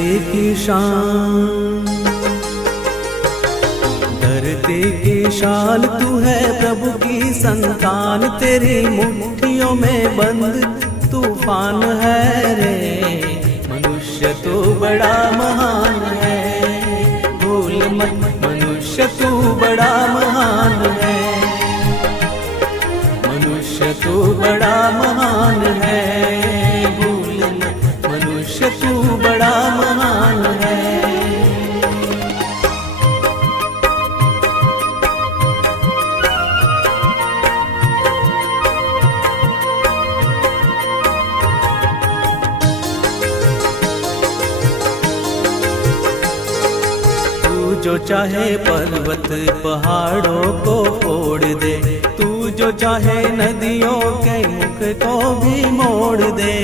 धरती की शान, धरती की शान तू है प्रभु की संतान, तेरी मुट्ठियों में बंद तूफान है रे। मनुष्य तू बड़ा महान है, भूल मत मनुष्य तू बड़ा महान है, मनुष्य तू बड़ा महान है, भूल मत मनुष्य तू बड़ा महान है। जो चाहे पर्वत पहाड़ों को फोड़ दे, तू जो चाहे नदियों के मुख को भी मोड़ दे।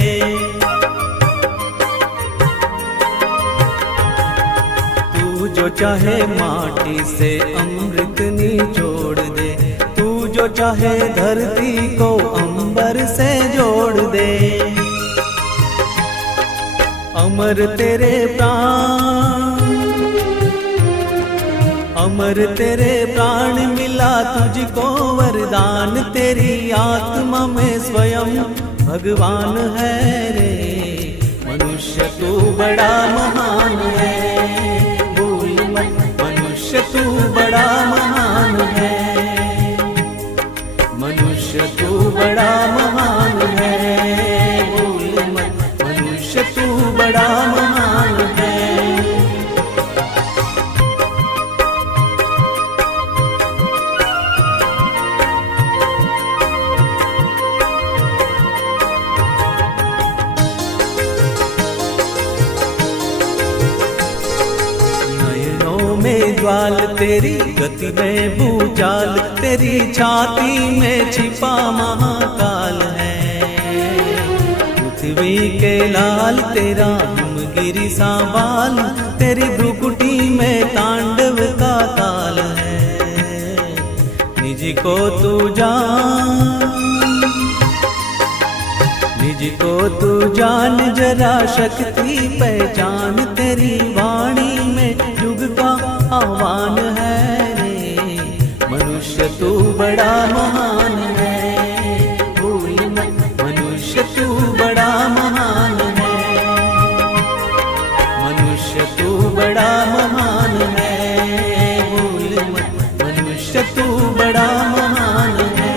तू जो चाहे माटी से अमृत निचोड़ दे, तू जो चाहे धरती को अंबर से जोड़ दे। अमर तेरे प्राण, अमर तेरे प्राण मिला तुझको वरदान, तेरी आत्मा में स्वयं भगवान है रे। मनुष्य तू बड़ा महान है, भूल मत मनुष्य तू बड़ा महान है, मनुष्य तू बड़ा महान है, भूल मत मनुष्य तू बड़ा महान है। ज्वाल तेरी गति में भूचाल, तेरी छाती में छिपा महाकाल है। पृथ्वी के लाल तेरा हिमगिरी सा बाल, तेरी भ्रुकुटी में तांडव का ताल है। निज को तू जान, निज को तू जान जरा शक्ति पहचान, तेरी वाणी में युग का आह्वान है रे। मनुष्य तू बड़ा महान है, भूल मत मनुष्य तू बड़ा महान है, मनुष्य तू बड़ा महान है, भूल मत मनुष्य तू बड़ा महान है।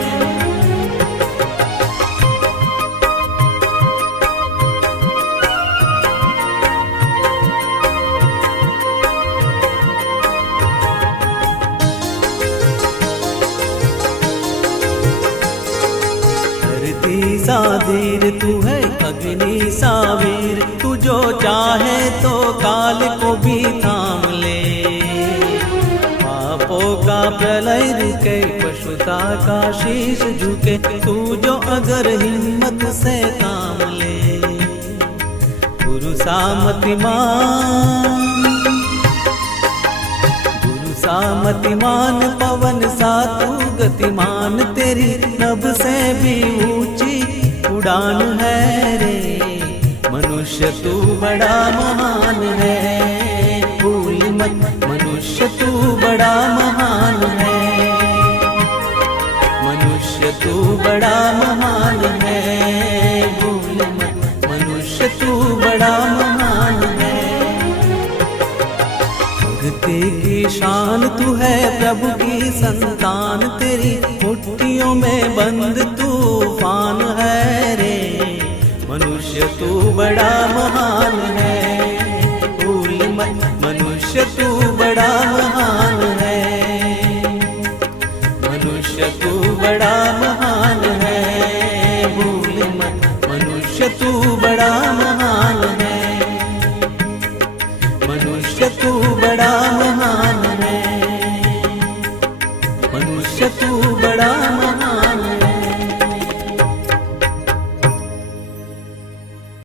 धीर तू है अग्नि सा वीर, तू जो चाहे तो काल को भी थाम ले। पापों का प्रलय रुके, पशुता का शीश झुके, तू जो अगर हिम्मत से काम ले। गुरु सामतिमान, गुरु सामतिमान, पवन सा तू गतिमान, तेरी नभ से भी ऊंची उड़ान है रे। मनुष्य तू बड़ा महान है, भूल मत मनुष्य तू बड़ा महान है, मनुष्य तू बड़ा महान है, भूल मत मनुष्य तू बड़ा महान है। धरती की शान तू है प्रभु की संतान, तेरी मुट्ठियों में बंद तूफान है रे। मनुष्य तू बड़ा महान है, भूल मत मनुष्य तू